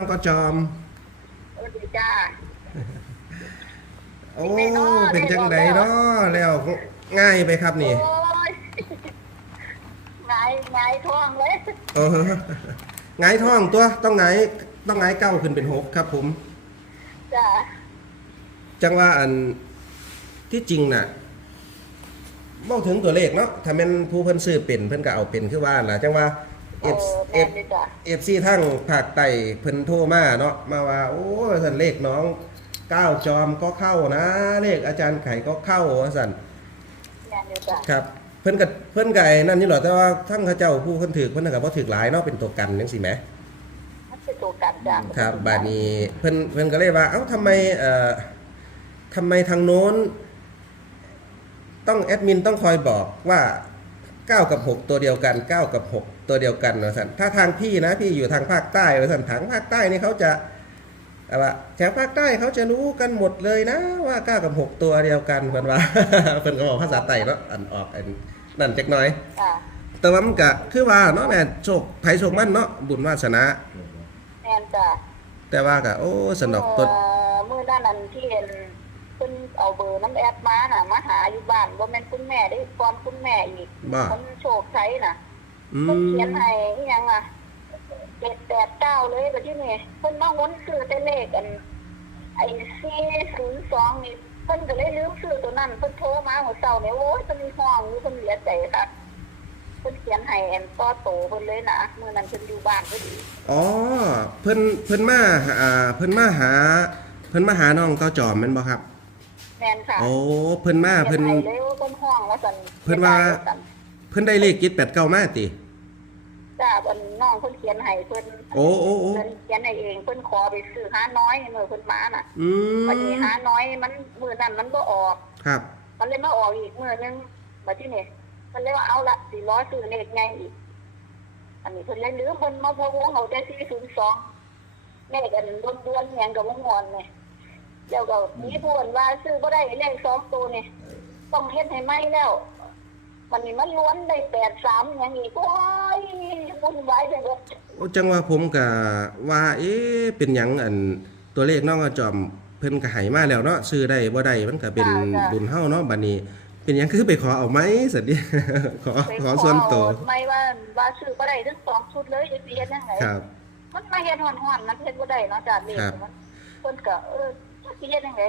น้องก็จอมสวัสดีจ้า โอ้ เป็นจังไดเนาะแล้วง่ายไปครับนี่โอ้ยไงไงท้องเลยเออหงายท้องตัวต้องหงายต้องหงายเก้าขึ้นเป็นหกครับผม จ้าจังว่าอันที่จริงน่ะเมาถึงตัวเลขเนาะถ้าแม่นผู้เพิ่นซื้อเป็นเพิ่นก็เอาเป็นคือว่าล่ะจังว่า เอ F อ F แม่นเลยจ้าเอฟซีทั้งภาคใต้เพิ่นโทรมาเนาะมาว่า โอ้สันเลขน้องก้าวจอมก็เข้านะ เลขอาจารย์ไข่ก็เข้าว่าสันแม่นเลยจ้าครับ เพิ่นกับเพิ่นไก่นั่นนี่หรอแต่ว่าทั้งเขาเจ้าผู้เพิ่นถือเพิ่นก็บ่ถือหลายเนาะเป็นตัวกันจังซี่แหมมันเป็นตัวกันจ้าครับบาดนี้เพิ่นเพิ่นก็เลยว่า เอ้าทำไมเอ่อทำไมทางโน้น ต้องแอดมินต้องคอยบอกว่า 9 กับ 6 ตัวเดียวกัน 9 กับ 6 ตัวเดียวกันว่าซั่นถ้าทางพี่นะพี่อยู่ทางภาคใต้ว่าซั่นทางภาคใต้นี่เขาจะเอาว่าแถวภาคใต้เขาจะรู้กันหมดเลยนะว่า9กับ6ตัวเดียวกันเพิ่นว่าเพิ่นก็บอกภาษาใต้เนาะอันออกอันนั่นจักหน่อยจ้าแต่ว่ามันก็คือว่าเนาะแม่โชคไผโชคมันเนาะบุญวาสนาแม่นจ้าแต่ว่าก็โอ้สนอกต้นเอ่อมื่อด้านนั้นที่เห็นเพิ่นเอาเบอร์น้ำแอดมาน่ะมาหาอยู่บ้านบ่แม่นคุณแม่ได้ก่อนคุณแม่อีกบ่คนโชคชัยน่ะ อืเพิ่นมเขียนให้อีหยังอะเจ็ดแปดเก้าเลยก็ที่นี่เพิ่นมาวนซื้อแต่เลขอันไอ้สี่ศูนย์สองนี่เพิ่นก็เลยลืมซื้อตัวนั้นเพิ่นโทรมาหัวเสาเนี่ยโอ้ยเพิ่นมีห้องอยู่เพิ่นเหลือใจค่ะเพิ่นเขียนให้แอนต่อโตเพิ่นเลยนะเมื่อนั้นเพิ่นอยู่บ้านพอดีอ๋อเพิ่นเพิ่นมาอ่าเพิ่นมาหา เพิ่นมาหาน้องเต้าจอมแม่นบ่ครับแม่นค่ะโอ้เพิ่นมาเพิ่นขียให้เลยว่าเพิ่นห้องว่าซั่นเพิ่นว่าซั่นเพิ่นได้เลขกิจแปดเก้ามาติ จ้าเพิ่นน้องเพิ่นเขียนให้เพิ่นโอ้โอ้โอ้ เพิ่นเขียนให้เองเพิ่นขอไปซื้อหาน้อยเมื่อเพิ่นมาน่ะอืวันนี้มหาน้อยมันมื้อนั้นมันบ่ออก ครับ มันเลยมาออกอีกมื้อนึงบัดที่นี่มันเลยว่าเอาละสิร้อยซื้อเลขไงอีก อันนี้เพิ่นเลยลืมเพิ่นมาพะวงเอาแต่402เลขกันด้วนๆหยังก็บ่งอนนี่เดี๋ยวก็มีผู้เพิ่นว่าซื้อบ่ได้เลขสองตัวนี่ต้องเฮ็ดให้ใหม่แล้ว มันนี่มันล้วนได้83หยังอีกโอ้ยวุ่นวายไปหมดโอ้จังว่าผมก็ว่า เอ๊ะเป็นหยังอันตัวเลขน้องเต้าจอมเพิ่นก็ให้มาแล้วเนาะซื้อได้บ่ได้มันก็เป็นจ้าจ้าบุญเฮาเนาะบัดนี้ เป็นหยังคือไปขอเอาไหมสันดิ ขอขอส่วนตัวไม่ว่าว่าซื้อบ่ได้ทั้งสองชุดเลยจะสิเฮ็ดจังไงครับ มันมาเฮ็ดฮ้อนๆมันเฮ็ดบ่ได้เนาะจ้านี่ครับ มันเพิ่นก็เออจะสิเฮ็ดจังไง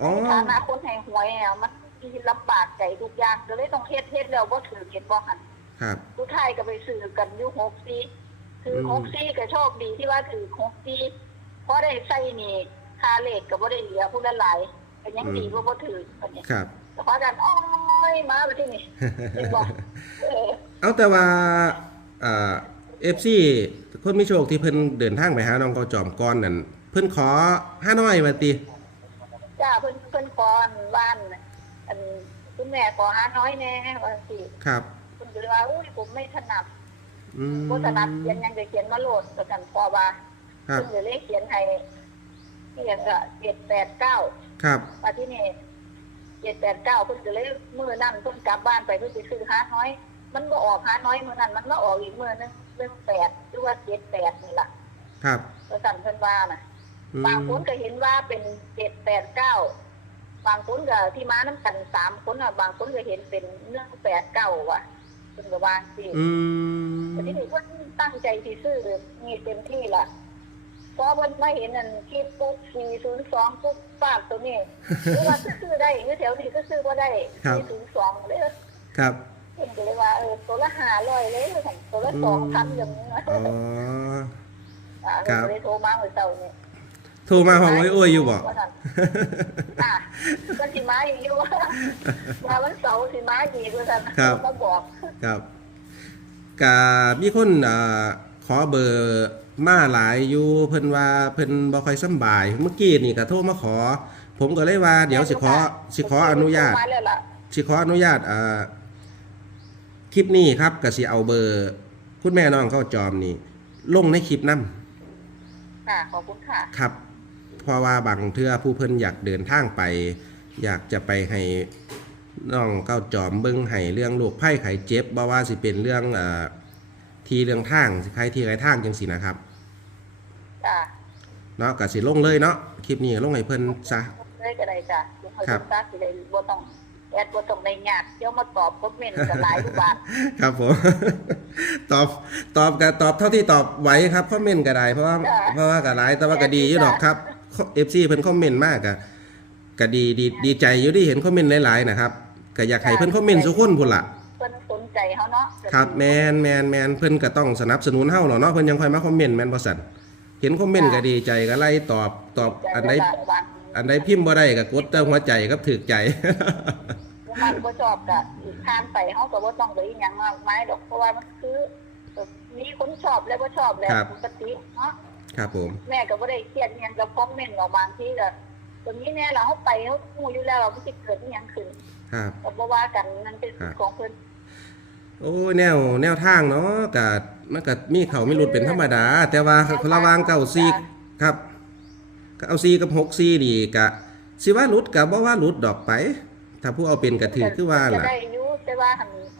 อ๋อ ฐานะคนให้หวยอะมัน มีลำบากใจทุกอย่างก็เลยต้องเฮ็ดเฮ็ดแล้วบ่ถือเฮ็ดบ่หั่นครับ สุดท้ายก็ไปซื้อกันอยู่64คืออืม64ก็โชคดีที่ว่าถือ64พอได้ใส่นี่ค่าเลขก็บ่ได้เหลือผู้ละหลายก็ยังดีกว่าบ่ถืออันนี้ครับแต่พอกันอ้อยมาไปที่นี่เห็นบ่เออเอาแต่ว่าอ่าเอฟซีคนมีโชคที่เพิ่นเดินทางไปหาน้องเกาจอมก่อนนั่นเพิ่นขอห้าน้อยมาติจ้าเพิ่นเพิ่นขออันบ้านน่ะ อันคุณแม่ขอหาน้อยแน่ว่าสิครับเพิ่นก็เลยว่าอุ้ยผมไม่ถนัดอืมบ่ถนัดเขียนหยังก็เขียนมาโหลดแล้วกันพอว่าครับเพิ่นก็เลยเขียนให้เขียนก็789ครับมาที่นี่789เพิ่นก็เลยมื้อนั้นเพิ่นกลับบ้านไปเพิ่นไปซื้อหาน้อย มันบ่ออกหาน้อยมื้อนั้นมันมาออกอีกมื้อนึง18หรือว่า78นี่ล่ะครับแล้วกันเพิ่นว่าน่ะ อืมบางคนก็เห็นว่าเป็นเจ็ดแปดเก้า บางคนก็ที่มาน้ำกันสามคนอะบางคนก็เห็นเป็นเรื่องแปดเก้าว่ะเป็นก็วางสิอืมแต่ที่นี่เพิ่นตั้งใจที่ซื้อนี่เต็มที่ล่ะพอเพิ่นมาเห็นอันคิดปุ๊บสี่ศูนย์สองปุ๊บฟาดตัวนี้หรือว่าซื้อได้หรือแถวนี้ก็ซื้อบ่ได้สี่ศูนย์สองเลยครับเพิ่นก็เลยว่าเออตัวละห้าร้อยเลยของตัวละสองพันอย่างนี้นะอ๋ออ่าครับเลยโทรมาเมื่อเช้านี้ โทรมาห้องโอ้ยๆอยู่บ่ว่าซั่นอะมันสิมาอยู่ว่าว่าวันเสาร์สิมาอีกว่าซั่นครับเขาบอกครับกามีคนอ่าขอเบอร์มาหลายอยู่เพิ่นว่าเพิ่นบ่ค่อยสำบาย เมื่อกี้นี่ก็โทรมาขอ ผมก็เลยว่าเดี๋ยวสิขอสิขออนุญาตมาแล้วล่ะสิขออนุญาตอ่าคลิปนี้ครับก็สิเอาเบอร์ คุณแม่น้องเข้าจอมนี่ ลงในคลิปนํค่ะขอบคุณค่ะ ครับ เพราะว่าบางเทื่อผู้เพิ่นอยากเดินทางไป อยากจะไปให้น้องเข้าจอมเบิ่งให้เรื่องโรคไข้ไข้เจ็บบ่ว่าสิเป็นเรื่องอ่าที่เรื่องทางสิใครที่ไรทางจังสินะครับจ้าเนาะก็สิลงเลยเนาะคลิปนี้ลงให้เพิ่นซะ เลยก็ได้จ้ะทุกคนครับ ซักสิได้บ่ต้องแอดบ่ต้องได้ยากเดี๋ยวมาตอบคอมเมนต์กันหลายทุกบาทครับผม ตอบตอบก็ตอบเท่าที่ตอบไหวครับคอมเมนต์ก็ได้เพราะว่าจ้ะเพราะว่าก็หลายแต่ว่าก็ดีอยู่ดอกครับ FC เพิ่นคอมเมนต์มากก็ก็ดีดีดีใจอยู่ที่เห็นคอมเมนต์หลายๆนะครับก็อยากให้เพิ่นคอมเมนต์สุกคนพุ่นล่ะเพิ่นสนใจเฮาเนาะครับแมนแมนแมนเพิ่นก็ต้องสนับสนุนเฮาเนาะเนาะเพิ่นยังค่อยมาคอมเมนต์แม่นบ่สั่นเห็นคอมเมนต์ก็ดีใจก็ไล่ตอบตอบอันใดบางอันใดพิมพ์บ่ได้ก็กดแต่หัวใจกับถึกใจมันบ่ชอบก็อีกทานไปเฮาก็บ่ต้องไปอีหยังมากมายดอกเพราะว่ามันคือมีคนชอบและบ่ชอบแหละครับปกติเนาะ ครับผม แม่ก็บ่ได้เครียดอิหยังกับคอมเมนต์หรอกบางทีก็ตรงนี้แน่เราเฮาไปเฮาฮู้อยู่แล้วว่ามันสิเกิดอีหยังขึ้นครับ ก็บ่ว่ากันนั่นเป็นสิทธิ์ของเพิ่นโอ้ยแนวแนวทางเนาะก็มันก็มีเขาไม่หลุดเป็นธรรมดา แต่ว่าระหวางเก้าซีครับก็เอาซีกับหกซีนี่ก็สิว่าหลุดก็บ่ว่าหลุดดอกไป ถ้าผู้เอาเป็นก็ถือคือว่าจะล่ะได้อยู่แต่ว่าหันลืม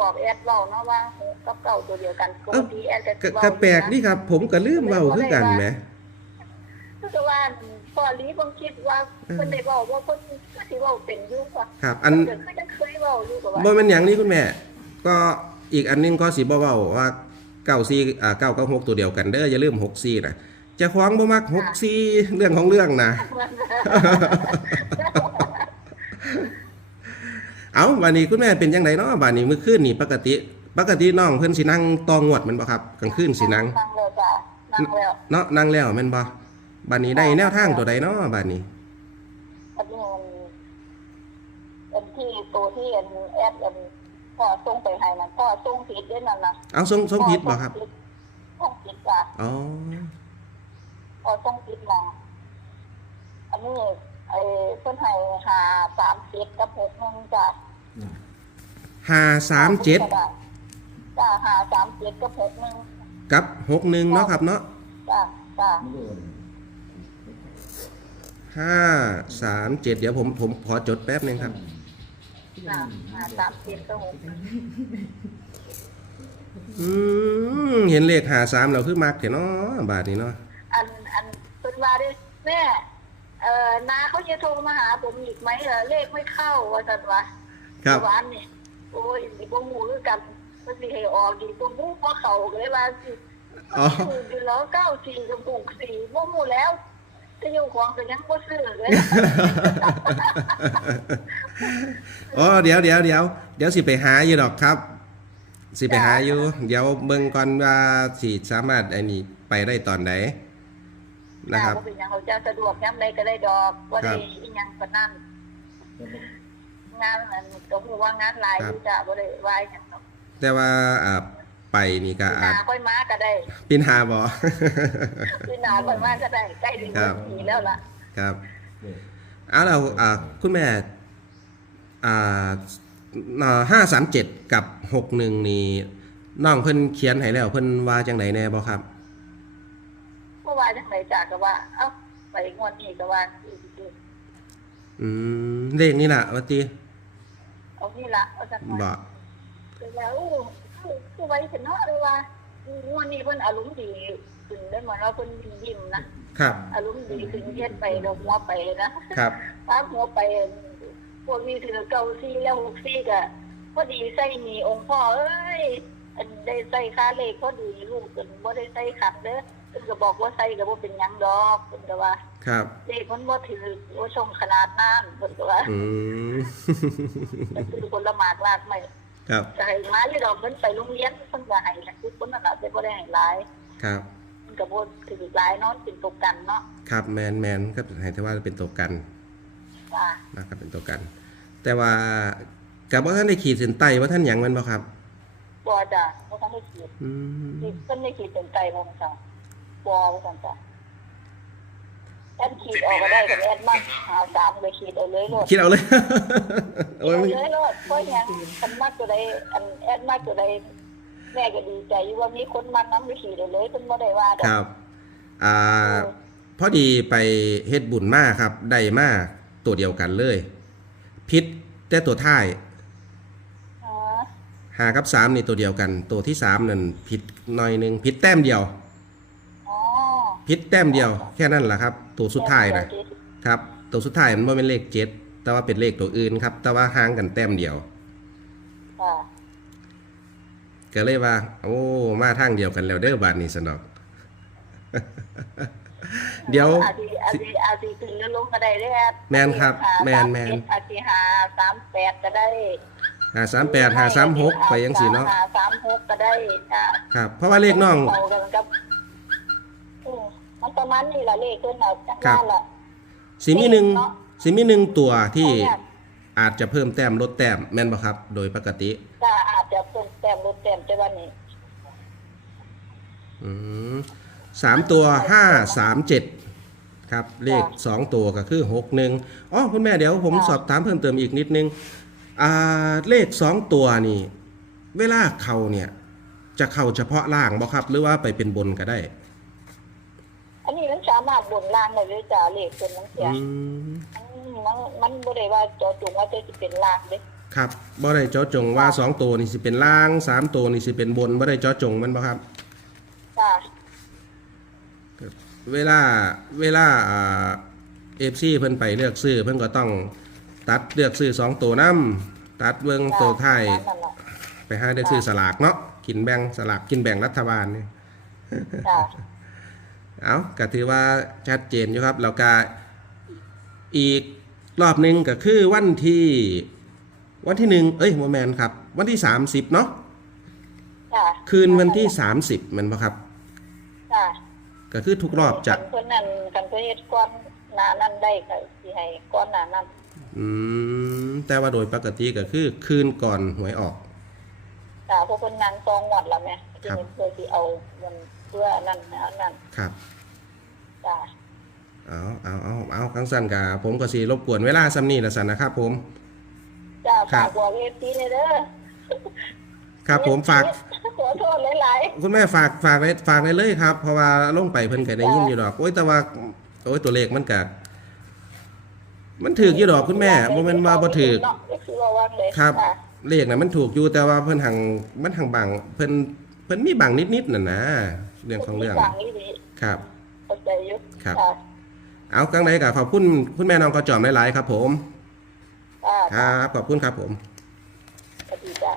บอกแอดเว้าเนาะว่าหกกับเก่าตัวเดียวกันปกติแอดก็ก็สิเว้าก็แปลกอยู่นี่ครับ ผมก็ลืมเว้าคือกันแหม คือว่าพอลีผมคิดว่าเพิ่นได้เว้าว่าเพิ่นก็สิเว้าเป็นอยู่ว่าครับอันเดี๋ยวคือยังเคยเว้าอยู่ก็ว่าบ่แม่นหยังนี่คุณแม่ ก็อีกอันหนึงก็สิบ่เว้าว่าเก้าซีอ่าเก้ากับหกตัวเดียวกันเด้ออย่าลืมหกซีนะเจะคว้างบ่มักหกซีเรื่องของเรื่องนะ เอาบานี้คุณแม่เป็นยังไงเนาะบานี้มื้อคืนนี่ปกติ ปกติน้องเพิ่นสินั่งตองวดแมันบ่ครับกลางคืนสินั่งนั่งแล้วจ้ะนั่งแล้วเนาะนั่งแล้วแม่นบ่บานี้ได้แนวทางตัวใดเนาะบานี้อันนี้มันเป็นที่ตัวที่อันแอดอันพ่อส่งไปให้นั่นพ่อส่งผิดด้วยนั่นน่ะเอาทรงทรงผิดบ่ครับส่งผิดจ้ะอ๋อพ่อส่งผิดมาอันนี้ ไอ้เพิ่นให้หาสามเจ็ดกับหกหนึ่งจ้ะ537จ้ะหาสามเจ็ดกับหกหนึ่งกับ61เนาะครับเนาะจ้ะจ้ะ537เดี๋ยวผมผมขอจดแป๊บหนึงครับจ้ะหาสามเจ็ดกับหกหนึ่งอืมเห็นเลข53แล้วคือมักแท้เนาะบาดนี้เนาะอันอันเป็นว่าดิแม่ เอ่อนาเขาจะโทรมาหาผมอีกไหมเหรอเลขไม่เข้าว่าจันวะครับหวานนี่โอ้ยสิบ่งูคือกันมันสิให้ออกดีตัวมูเพราะเขาก็เลยว่าสิอ๋อถูกอยู่แล้วเก้าสี่กับปลูกสี่บ่งูแล้วจะอยู่ของก็ยังบ่ซื้อเลยอ๋อเดี๋ยวเดี๋ยวเดี๋ยวเดี๋ยวสิไปหาอยู่ดอกครับ สิไปหาอยู่ เดี๋ยวเบิ่งก่อนว่าสิสามารถไอ้นี่ไปได้ตอนไหน นะครับจ้าเป็นหยังเราจะสะดวกยามใดก็ได้ดอกบ่ได้ครับอีหยังปานนั้นงานนั้นก็ฮู้ว่างานหลายอยู่จ้ะบ่ได้ว่าหยังดอกแต่ว่าอ่าไปนี่ก็หอานาจค่อยมาก็ได้ปินหาบ่คือหนาค่อยมาก็ได้ใกล้ถึงครับ ปีแล้วล่ะครับเอาเราอ่าคุณแม่อ่าห้าสามเจ็ดกับหกหนึ่งนี่น้องเพิ่นเขียนให้แล้วเพิ่นว่าจังไหนแน่บ่ครับเมื่อ วานจังไดจ้ะก็ว่า เอ้าไปงวดนี้ก็ว่าอีกทีอืมเลขนี่ล่ะว่าติเอานี่ละเอาจังบ่คือแล้วอู้คือคือไว้ถึงเนาะเลยว่างวดนี้เพิ่นอารมณ์ดีขึ้นได้เหมือนว่าเพิ่นยิ้มนะครับอารมณ์ดีขึ้นเฮ็ดไปดอกหัวไปนะครับตามหัวไปพวกนี้ถือเก่าซี่แล้วหกซี่ก็พอดีใส่หนีองค์พ่อเอ้ยอันได้ใส่ค่าเลขพอดีลูกเพิ่นบ่ได้ใส่ขัดเด้อ เพิ่นก็บอกว่าใส่ก็บ่เป็นหยังดอกเพิ่นก็ว่าครับ เลขมันบ่ถือว่าชงขนาดนั้นเพิ่นก็ว่าอืม ก็คือคนละหมากลากไม่ครับ ก็ให้มาอยู่ดอกเพิ่นไปโรงเรียนเพิ่นก็ให้แหละคือคนนั้นน่ะแต่บ่ได้ให้หลายครับ เพิ่นก็บ่ถือหลายเนาะเป็นตกกันเนาะครับแมนแมนครับให้แต่ว่าเป็นตัวกันจ้านะครับเป็นตัวกัน แต่ว่ากับว่าท่านได้ขีดเส้นใต้ว่าท่านหยังแมันบ่ครับ บ่จ้ะบ่ทันได้ขีดอืมขีดเพิ่นได้ขีดเป็นใจบ่ซั่น บ่ว่าซั่นจ้ะแอดขีดออกก็ได้ก็แอดมาหาสามเลยขีดเอาเลยโลดคิดเอาเลยโอ้ยเอามันเลยโลดเพราะหยังคันมากตัวใดอันแอดมากตัวใดแม่ก็ดีใจอยู่ว่ามีคนมานำไปขีดเอาเลยเพิ่นบ่ได้ว่าดอกครับ อ่าพอดีไปเฮ็ดบุญมาครับ ได้มาตัวเดียวกันเลย พิษแต่ตัวท้ายอ๋อหากับสามนี่ตัวเดียวกัน ตัวที่สามนั่นผิดหน่อยหนึงผิดแต้มเดียว อ๋อพิษแต้มเดียวแค่นั้นแหละครับ ตัวสุดท้ายนะครับ ตัวสุดท้ายมันบ่เป็นเลขเจ็ดแต่ว่าเป็นเลขตัวอื่นครับ แต่ว่าห่างกันแต้มเดียวค่ะก็เลยว่า โอ้มาทางเดียวกันแล้วเด้อบาทนี้สนอก เดี๋ยวอาทิอาทิอาทิขึ้นหรือลงก็ได้เด้อแม่นครับ แม่นแม่นอาทิหาสามแปดก็ได้หาสามแปดหาสามหกไปยังสี่เนาะหาสามหกก็ได้จ้ะครับ เพราะว่าเลขน้องเอากันกับอื มมันประมาณนี้ละเลขเพิ่นเอาจังครับนั้นล่ะสิมีหนึ่งเนาะสิมีหนึ่งตัวที่เอาเนี่ยอาจจะเพิ่มแต้มลดแต้มแม่นบ่ครับ โดยปกติก็อาจจะเพิ่มแต้มลดแต้มแต่วันนี้อืมสามตัวห้าสามเจ็ดครับเลขสองตัวก็คือหกหนึ่งอ๋อคุณแม่เดี๋ยวผมสอบถามเพิ่มเติมอีกนิดนึงอ่าเลขสองตัวนี่ เวลาเข้าเนี่ย จะเข้าเฉพาะล่างบ่ครับ หรือว่าไปเป็นบนก็ได้อันนี้มัน สามารถบนล่างได้เลยจ้ะเลขเพิ่นมันเสียอืมอืมมันมันบ่ได้ว่าเจอจงว่าจะสิเป็นล่างเด้ครับบ่ได้เจาะจงว่าสองตัวนี่สิเป็นล่างสามตัวนี่สิเป็นบนบ่ได้เจาะจงแมันบ่ครับ จ้ะเวลาเวลาเอฟซีเพิ่นไปเลือกซื้อเพิ่นก็ต้องตัดเลือกซื้อสองตัวนํตัดเบิ่งตัวท้ายนั่นล่ะไปหาเลือกซื้อสลากเนาะกินแบ่งสลากกินแบ่งรัฐบาลนี่ จ้ะ เอาก็ถือว่าชัดเจนอยู่ครับแล้วก็อีกรอบหนึงก็คือวันที่วันที่หนึ่งเอ้ยโมแมนครับ วันที่30เนาะจ้ะคืนวันที่30แมันบ่ครับจ้ะก็คือทุกรอบจะคันเพิ่นนั่นกันเพิ่นเฮ็ดก้อนหน้านั้นได้ก็สิให้ก้อนหน้านั้นอืมแต่ว่าโดยปกติก็คือคืนก่อนหวยออกจ้ะเพราะเพิ่นนั่งซองหมดแล้วแม่ที่ครับนี่เพื่อสิเอาเงินเพื่อนั่นนะนั่นครับ จ้ะเอาเอาเอาเอาครั้งสั้นกับผมก็สีรบกวนเวลาซ้ำนี่ละสันนะครับผม จ้ะครัฝาบกบอก FP เลยเด้อครับผมฝาก ขอโทษหลายคุณแม่ฝากฝากไว้ฝากไว้เลยครับ เพราะว่าลงไปเพิ่นก็ได้ยินอยู่ดอก โอ้ยแต่ว่าโอ้ยตัวเลขมันกัดมันถือกอยู่ดอกคุณแม่บ่แม่นว่าบ่ถือก เนาะก็คือว่าว่าเลยครับ จ้ะเลขน่ะมันถูกอยู่แต่ว่าเพิ่นหังมันหังบังเพิ่นเพิ่นมีบังนิดๆน่ะนะเรื่องของเรื่องมีสั่งนี่ดีครับ เข้าใจอยู่ครับจ้ะเอาครั้งใดก็ขอบคุณคุณแม่น้องกระจอมหลายๆครับ ผมจ้ะครับ ขอบคุณครับผม สวัสดีจ้ะ